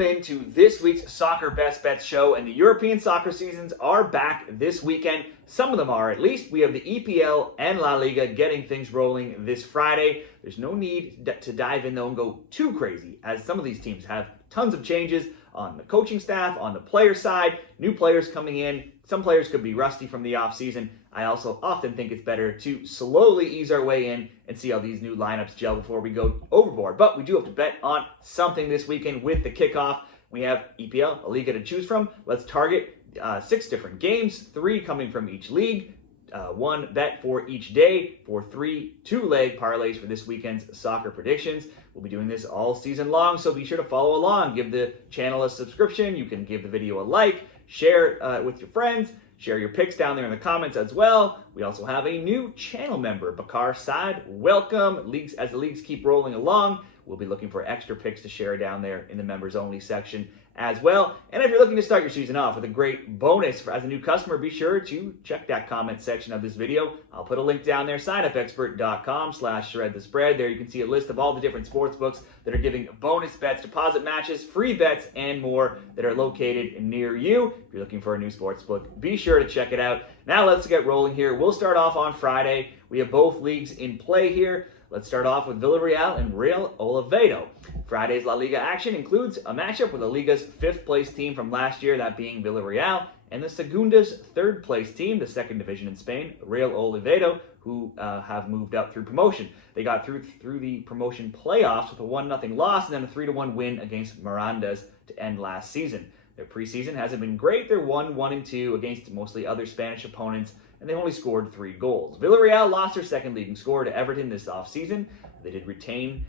welcome into this week's Soccer Best Bets show, and the European soccer seasons are back this weekend. Some of them are, at least. We have the EPL and La Liga getting things rolling this Friday. There's no need to dive in though and go too crazy, as some of these teams have tons of changes on the coaching staff, on the player side, new players coming in. Some players could be rusty from the offseason. I also often think it's better to slowly ease our way in and see how these new lineups gel before we go overboard. But we do have to bet on something this weekend with the kickoff. We have EPL, a Liga to choose from. Let's target 6 different games, 3 coming from each league, 1 bet for each day for 3 two-leg parlays for this weekend's soccer predictions. We'll be doing this all season long, so be sure to follow along. Give the channel a subscription. You can give the video a like, share with your friends, share your picks down there in the comments as well. We also have a new channel member, Bakar Saad. Welcome. As the leagues keep rolling along, we'll be looking for extra picks to share down there in the members only section as well. And if you're looking to start your season off with a great bonus as a new customer, be sure to check that comment section of this video. I'll put a link down there, signupexpert.com/shredthespread. There you can see a list of all the different sports books that are giving bonus bets, deposit matches, free bets, and more that are located near you. If you're looking for a new sports book, be sure to check it out. Now let's get rolling here. We'll start off on Friday. We have both leagues in play here. Let's start off with Villarreal and Real Oviedo. Friday's La Liga action includes a matchup with La Liga's 5th place team from last year, that being Villarreal, and the Segunda's 3rd place team, the 2nd division in Spain, Real Oviedo, who have moved up through promotion. They got through the promotion playoffs with a 1-0 loss and then a 3-1 win against Mirandas to end last season. Their preseason hasn't been great. They're 1-2 against mostly other Spanish opponents, and they only scored 3 goals. Villarreal lost their second leading scorer to Everton this offseason. They did retain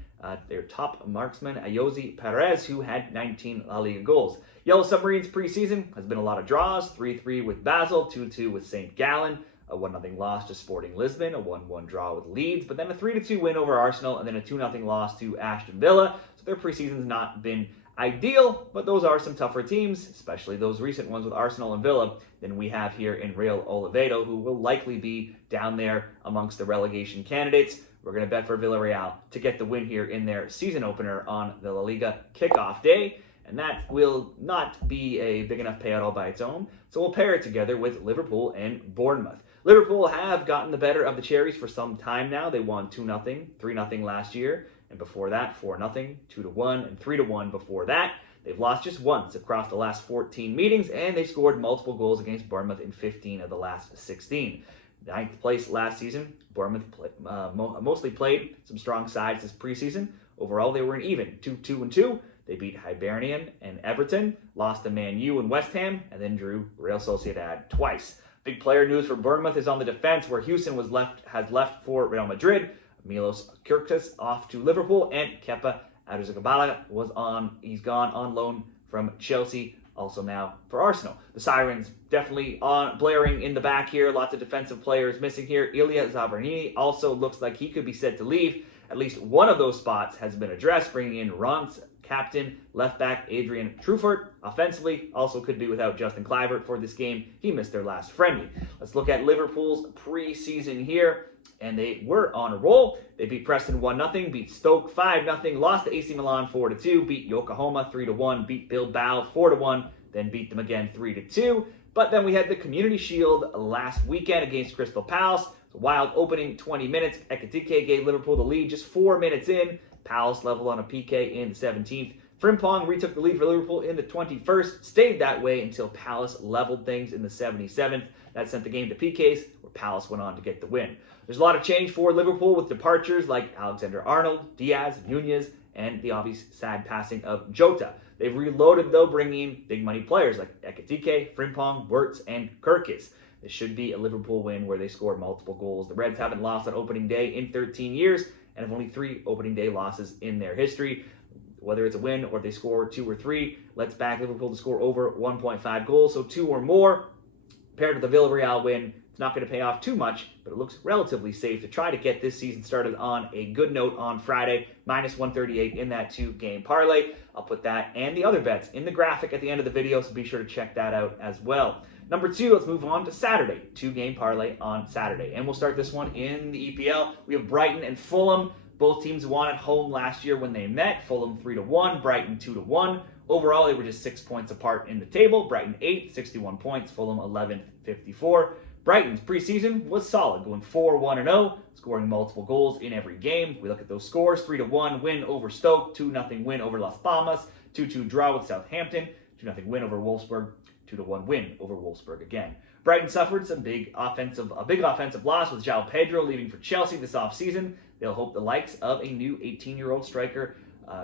their top marksman, Ayoze Perez, who had 19 La Liga goals. Yellow Submarines preseason has been a lot of draws, 3-3 with Basel, 2-2 with St. Gallen, a 1-0 loss to Sporting Lisbon, a 1-1 draw with Leeds, but then a 3-2 win over Arsenal, and then a 2-0 loss to Aston Villa. So their preseason's not been ideal, but those are some tougher teams, especially those recent ones with Arsenal and Villa, than we have here in Real Oviedo, who will likely be down there amongst the relegation candidates. We're going to bet for Villarreal to get the win here in their season opener on the La Liga kickoff day, and that will not be a big enough payout all by its own, so we'll pair it together with Liverpool and Bournemouth. Liverpool have gotten the better of the Cherries for some time now. They won 2-0, 3-0 last year, and before that, 4-0, 2-1, and 3-1 before that. They've lost just once across the last 14 meetings, and they scored multiple goals against Bournemouth in 15 of the last 16. 9th place last season. Bournemouth mostly played some strong sides this preseason. Overall, they were an even 2-2. They beat Hibernian and Everton, lost to Man U and West Ham, and then drew Real Sociedad twice. Big player news for Bournemouth is on the defense, where Houston has left for Real Madrid. Milos Kirkus off to Liverpool, and Kepa Arrizabalaga he's gone on loan from Chelsea, also now for Arsenal. The sirens definitely blaring in the back here. Lots of defensive players missing here. Ilya Zavernini also looks like he could be set to leave. At least one of those spots has been addressed, bringing in Rons, captain, left back Adrian Truffert. Offensively, also could be without Justin Kluivert for this game. He missed their last friendly. Let's look at Liverpool's preseason here. And they were on a roll. They beat Preston 1-0, beat Stoke 5-0, lost to AC Milan 4-2, beat Yokohama 3-1, beat Bilbao 4-1, then beat them again 3-2. But then we had the Community Shield last weekend against Crystal Palace. It's a wild opening 20 minutes. Ekitike gave Liverpool the lead just 4 minutes in. Palace leveled on a PK in the 17th. Frimpong retook the lead for Liverpool in the 21st, stayed that way until Palace leveled things in the 77th. That sent the game to PKs, where Palace went on to get the win. There's a lot of change for Liverpool with departures like Alexander-Arnold, Diaz, Nunez, and the obvious sad passing of Jota. They've reloaded, though, bringing in big money players like Ekitike, Frimpong, Wirtz, and Kirkis. This should be a Liverpool win where they score multiple goals. The Reds haven't lost on opening day in 13 years and have only 3 opening day losses in their history. Whether it's a win or they score 2 or 3, let's back Liverpool to score over 1.5 goals, so 2 or more. Paired with the Villarreal win, it's not going to pay off too much, but it looks relatively safe to try to get this season started on a good note on Friday. Minus 138 in that 2-game parlay. I'll put that and the other bets in the graphic at the end of the video, so be sure to check that out as well. Number 2, let's move on to Saturday. 2-game parlay on Saturday. And we'll start this one in the EPL. We have Brighton and Fulham. Both teams won at home last year when they met. Fulham 3-1, Brighton 2-1. overall, they were just 6 points apart in the table. Brighton 8th, 61 points. Fulham 11th, 54. Brighton's preseason was solid, going 4-1-0, scoring multiple goals in every game. We look at those scores: 3-1 win over Stoke, 2-0 win over Las Palmas, 2-2 draw with Southampton, 2-0 win over Wolfsburg, 2-1 win over Wolfsburg again. Brighton suffered a big offensive loss with João Pedro leaving for Chelsea this offseason. They'll hope the likes of a new 18-year-old striker,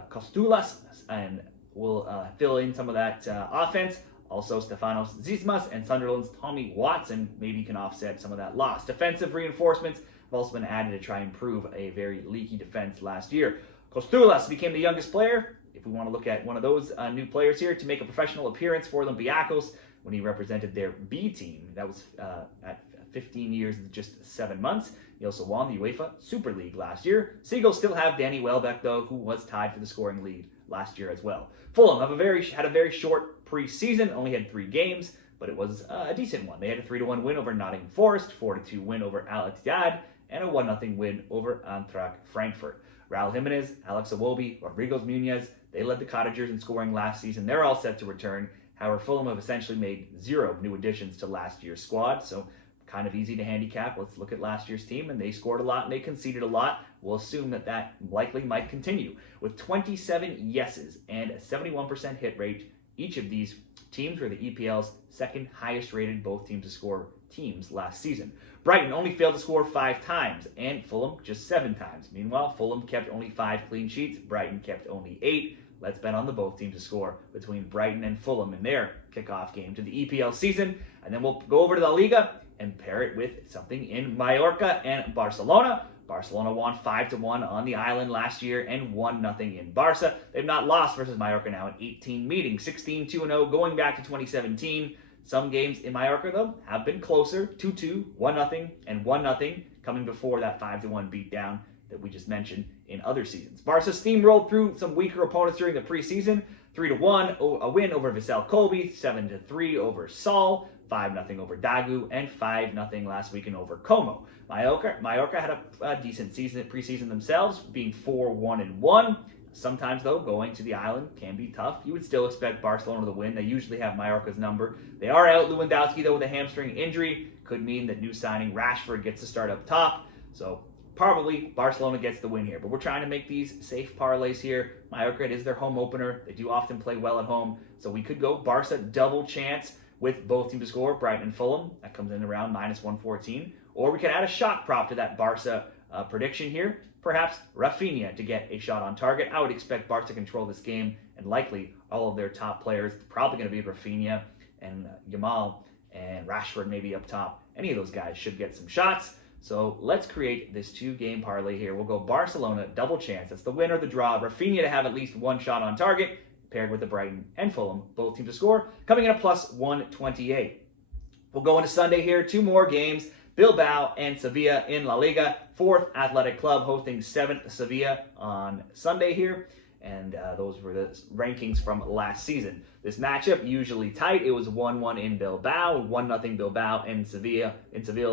Costulas, and will fill in some of that offense. Also, Stefanos Zismas and Sunderland's Tommy Watson maybe can offset some of that loss. Defensive reinforcements have also been added to try and improve a very leaky defense last year. Costulas became the youngest player, if we want to look at one of those new players here, to make a professional appearance for Olympiacos when he represented their B team. That was at 15 years and just 7 months. He also won the UEFA Super League last year. Seagulls still have Danny Welbeck, though, who was tied for the scoring lead last year as well. Fulham had a very short preseason, only had 3 games, but it was a decent one. They had a 3-1 win over Nottingham Forest, 4-2 win over Al Ittihad, and a 1-0 win over Eintracht Frankfurt. Raul Jimenez, Alex Iwobi, Rodrigo Munez, they led the Cottagers in scoring last season. They're all set to return. However, Fulham have essentially made 0 new additions to last year's squad, so kind of easy to handicap. Let's look at last year's team, and they scored a lot and they conceded a lot. We'll assume that likely might continue. With 27 yeses and a 71% hit rate, each of these teams were the EPL's second highest rated both teams to score teams last season. Brighton only failed to score 5 times, and Fulham just 7 times. Meanwhile, Fulham kept only 5 clean sheets, Brighton kept only 8. Let's bet on the both teams to score between Brighton and Fulham in their kickoff game to the EPL season, and then we'll go over to the Liga and pair it with something in Mallorca and Barcelona. Barcelona won 5-1 on the island last year and 1-0 in Barca. They've not lost versus Mallorca now in 18 meetings, 16-2-0 going back to 2017. Some games in Mallorca, though, have been closer, 2-2, 1-0, and 1-0, coming before that 5-1 beatdown that we just mentioned in other seasons. Barca steamrolled through some weaker opponents during the preseason, 3-1, a win over Vissel Kobe, 7-3 over Sol, 5-0 over Dagu, and 5-0 last weekend over Como. Mallorca had a decent preseason themselves, being 4-1-1. Sometimes, though, going to the island can be tough. You would still expect Barcelona to win. They usually have Mallorca's number. They are out Lewandowski, though, with a hamstring injury. Could mean that new signing Rashford gets to start up top. So probably Barcelona gets the win here. But we're trying to make these safe parlays here. Mallorca, it is their home opener. They do often play well at home. So we could go Barca double chance with both teams to score, Brighton and Fulham. That comes in around -114. Or we could add a shot prop to that Barca prediction here. Perhaps Rafinha to get a shot on target. I would expect Barca to control this game, and likely all of their top players, probably going to be Rafinha and Yamal and Rashford maybe up top. Any of those guys should get some shots. So let's create this 2-game parlay here. We'll go Barcelona double chance. That's the win or the draw. Rafinha to have at least 1 shot on target, paired with the Brighton and Fulham, both teams to score, coming in at +128. We'll go into Sunday here. 2 more games. Bilbao and Sevilla in La Liga. 4th Athletic Club hosting 7th Sevilla on Sunday here. And those were the rankings from last season. This matchup usually tight. It was 1-1 in Bilbao, 1-0 Bilbao in Sevilla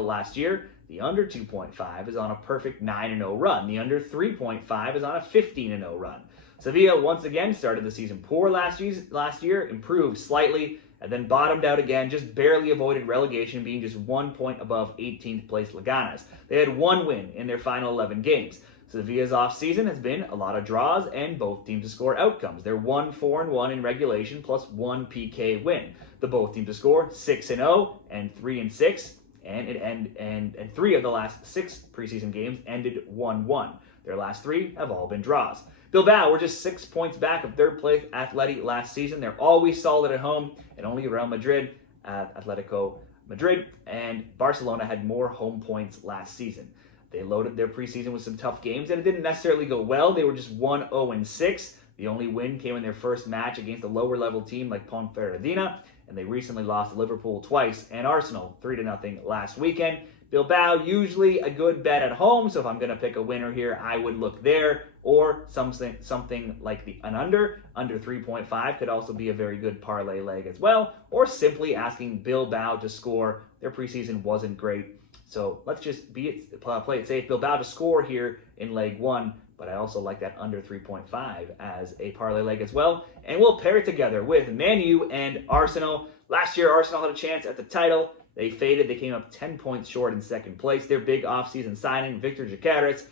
last year. The under 2.5 is on a perfect 9-0 run. The under 3.5 is on a 15-0 run. Sevilla once again started the season poor last year, improved slightly, and then bottomed out again, just barely avoided relegation, being just 1 point above 18th place Leganes. They had 1 win in their final 11 games. Sevilla's offseason has been a lot of draws and both teams to score outcomes. They're 1-4-1 in regulation plus 1 PK win. The both teams to score 6-0 and 3-6, and 3 of the last 6 preseason games ended 1-1. Their last 3 have all been draws. Bilbao were just 6 points back of 3rd place Athletic last season. They're always solid at home, and only Real Madrid, Atletico Madrid, and Barcelona had more home points last season. They loaded their preseason with some tough games, and it didn't necessarily go well. They were just 1-0-6. The only win came in their first match against a lower-level team like Ponferradina, and they recently lost to Liverpool twice and Arsenal 3-0 last weekend. Bilbao, usually a good bet at home, so if I'm going to pick a winner here, I would look there, or something like an under 3.5 could also be a very good parlay leg as well, or simply asking Bilbao to score. Their preseason wasn't great, so let's just play it safe. Bilbao to score here in leg 1 but I also like that under 3.5 as a parlay leg as well. And we'll pair it together with Man U and Arsenal. Last year, Arsenal had a chance at the title. They faded. They came up 10 points short in second place. Their big offseason signing, Victor Gyökeres,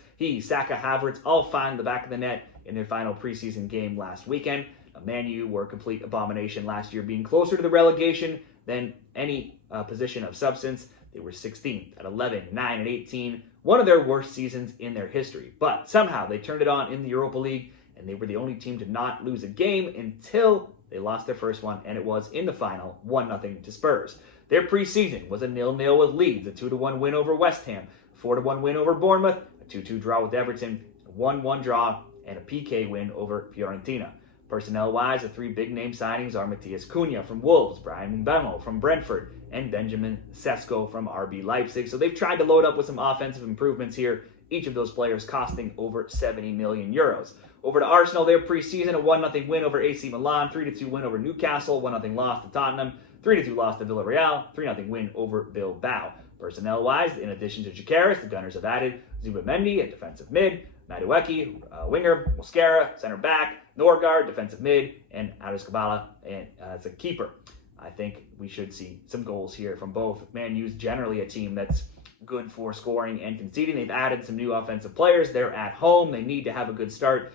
Saka, Havertz, all find the back of the net in their final preseason game last weekend. Man U were a complete abomination last year, being closer to the relegation than any position of substance. They were 16th at 11, 9, and 18. One of their worst seasons in their history. But somehow they turned it on in the Europa League, and they were the only team to not lose a game until they lost their first one, and it was in the final, 1-0 to Spurs. Their preseason was a 0-0 with Leeds, a 2-1 win over West Ham, a 4-1 win over Bournemouth, a 2-2 draw with Everton, a 1-1 draw, and a PK win over Fiorentina. Personnel-wise, the three big-name signings are Matthias Cunha from Wolves, Brian Mbeumo from Brentford, and Benjamin Sesko from RB Leipzig. So they've tried to load up with some offensive improvements here, each of those players costing over 70 million euros. Over to Arsenal, their preseason, a 1-0 win over AC Milan, 3-2 win over Newcastle, 1-0 loss to Tottenham, 3-2 loss to Villarreal, 3-0 win over Bilbao. Personnel-wise, in addition to Gyökeres, the Gunners have added Zubimendi at defensive mid, Madueke, winger, Mosquera, center back, Norgard, defensive mid, and Adescabala as a keeper. I think we should see some goals here from both. Man U's generally a team that's good for scoring and conceding. They've added some new offensive players. They're at home. They need to have a good start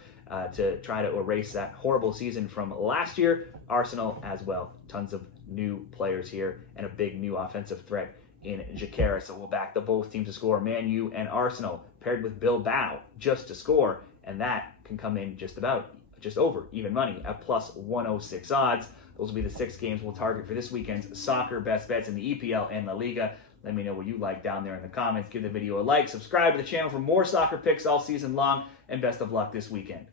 to try to erase that horrible season from last year. Arsenal as well. Tons of new players here and a big new offensive threat in Gyökeres. So we'll back the both teams to score, Man U and Arsenal, paired with Bilbao just to score, and that can come in just over even money at plus 106 odds. Those will be the 6 games we'll target for this weekend's soccer best bets in the EPL and La Liga. Let me know what you like down there in the comments. Give the video a like, subscribe to the channel for more soccer picks all season long, and best of luck this weekend.